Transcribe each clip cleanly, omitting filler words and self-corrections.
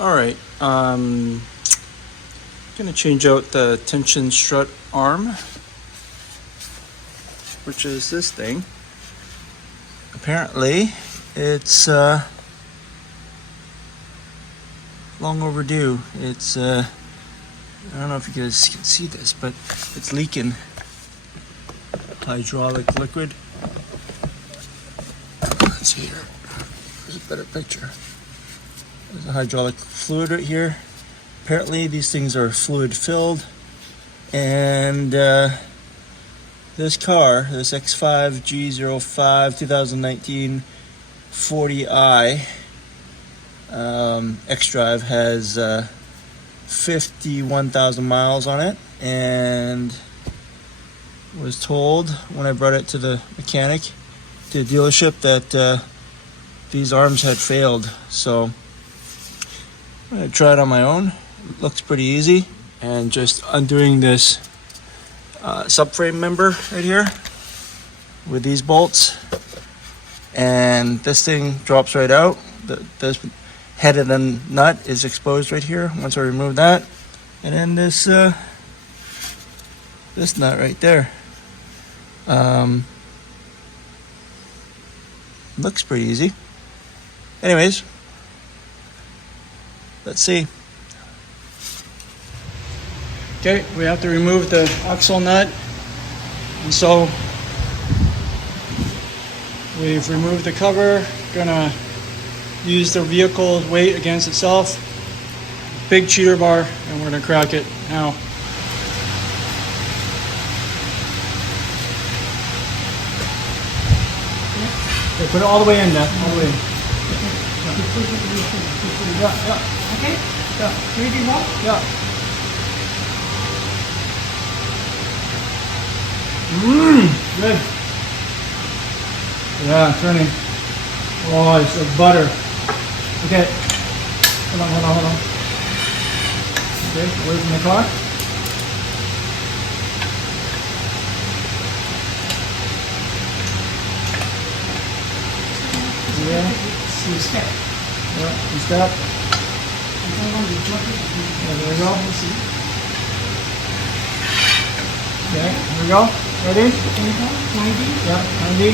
All right, gonna change out the tension strut arm, which is this thing. Apparently, it's long overdue. It's I don't know if you guys can see this, but it's leaking hydraulic liquid. Let's see here. There's a better picture. There's a hydraulic fluid right here. Apparently these things are fluid filled, and this car, this X5 G05 2019 40i X-Drive has 51,000 miles on it, and was told when I brought it to the mechanic, to the dealership, that these arms had failed. So I'm gonna try it on my own. It looks pretty easy, and just undoing this subframe member right here with these bolts, and this thing drops right out. This head of the nut is exposed right here once I remove that, and then this nut right there. Looks pretty easy. Anyways, let's see. Okay, we have to remove the axle nut, and so we've removed the cover. Gonna use the vehicle's weight against itself. Big cheater bar, and we're gonna crack it now. Okay, put it all the way in there, all the way in. Yeah. Okay? Yeah. Ready more? Yeah. Good. Yeah, turning. Oh, it's like butter. Okay. Hold on. Okay, away from the car. Yeah. See step. Yeah, you stop. Yeah, there we go. Okay, here we go. Ready? 90. Yeah, 90.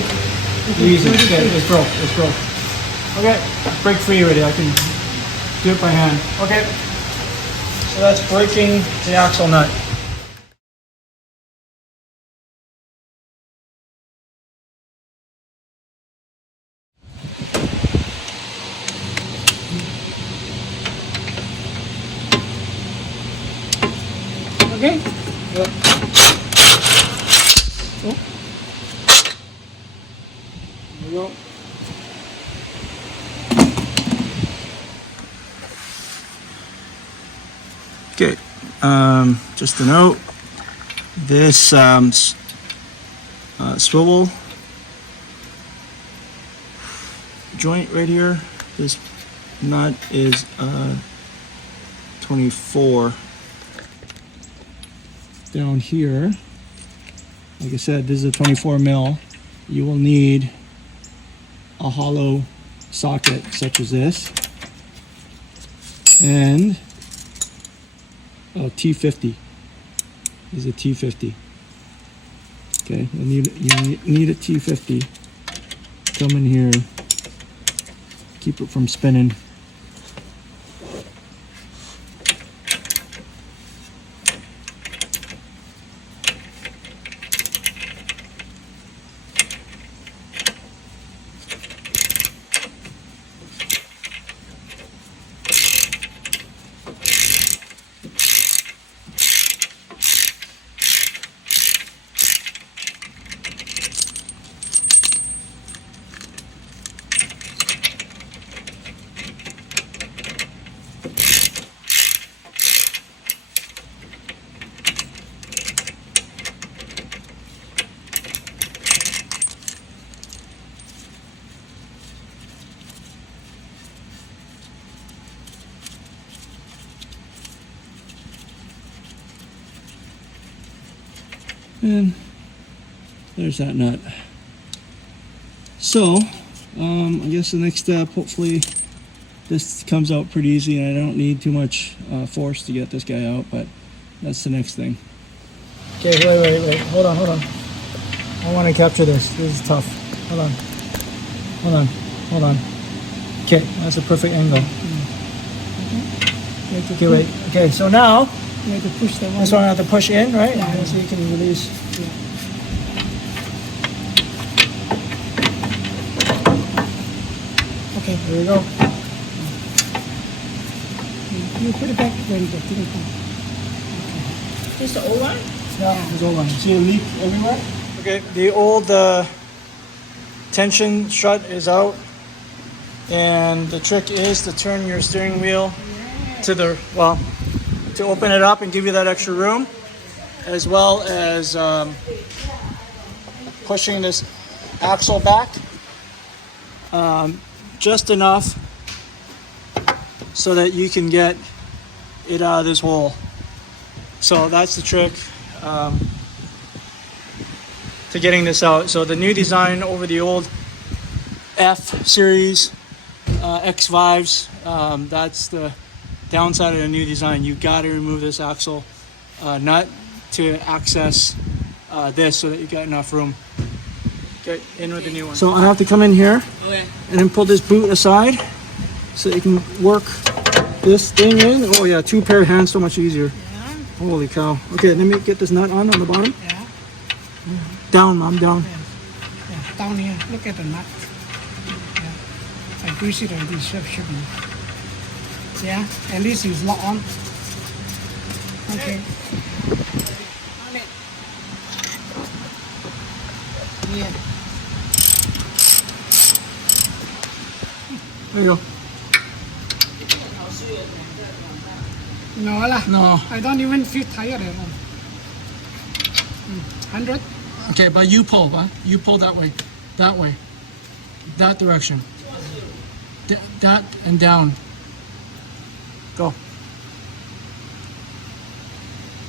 Easy. Okay, it's broke. Okay, break free already. I can do it by hand. Okay. So that's breaking the axle nut. Okay. Yep. Oh. There we go. Okay, just a note, this swivel joint right here, this nut is 24. Down here, like I said, this is a 24 mil. You will need a hollow socket such as this, and a T50. This is a T50. Okay, you need a T50. Come in here, keep it from spinning. And there's that nut. So, I guess the next step, hopefully this comes out pretty easy, and I don't need too much force to get this guy out, but that's the next thing. Okay, wait. Hold on. I want to capture this. This is tough. Hold on. Okay, that's a perfect angle. Okay, wait. Okay, so now You have to push the one. this one I have to push in, right? Yeah. And so you can release. Okay. There you go. You put it back when the thing comes. This the old one? Yeah, there's old one. See a leak everywhere? Okay, the old tension strut is out. And the trick is to turn your steering wheel to the, well, to open it up and give you that extra room, as well as pushing this axle back just enough so that you can get it out of this hole. So that's the trick to getting this out. So the new design over the old F series X5s, that's the downside of the new design. You got to remove this axle nut to access this so that you got enough room. Get in with the new one. So I have to come in here Okay. and then pull this boot aside so that you can work this thing in. Oh yeah, 2 pair of hands, so much easier. Yeah. Holy cow. Okay, let me get this nut on the bottom. Yeah. Down, Mom, down. Yeah. Down here. Look at the nut. Yeah. I grease it and this should be. Yeah. At least it's locked on. Okay. On it. Yeah. There you go. No lah. No. I don't even feel tired at all. 100. Okay, but you pull, huh? You pull that way. That way. That direction. That and down. Go.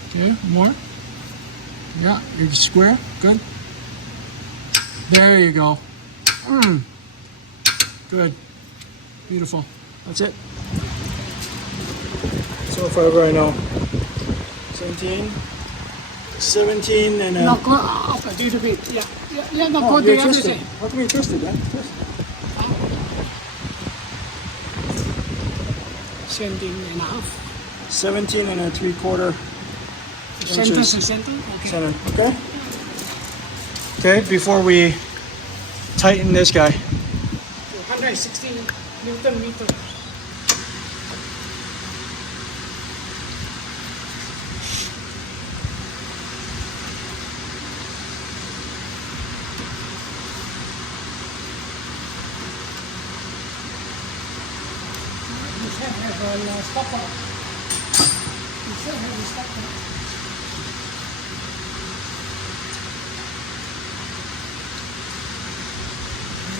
Okay, more. Yeah, you're square. Good. There you go. Good. Beautiful. That's it. So far, I know. 17. 17 and No, go up a little bit. Yeah. Yeah, no, go the you're other twisted. side. How come you're twisted, man? Twist. 17 and a 3/4 Center to inches center. Okay. center. Okay. Okay. Before we tighten this guy. 160 Newton meter. This head has a stopper. This head has a stopper.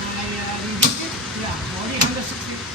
I reduced it. Yeah, only 160.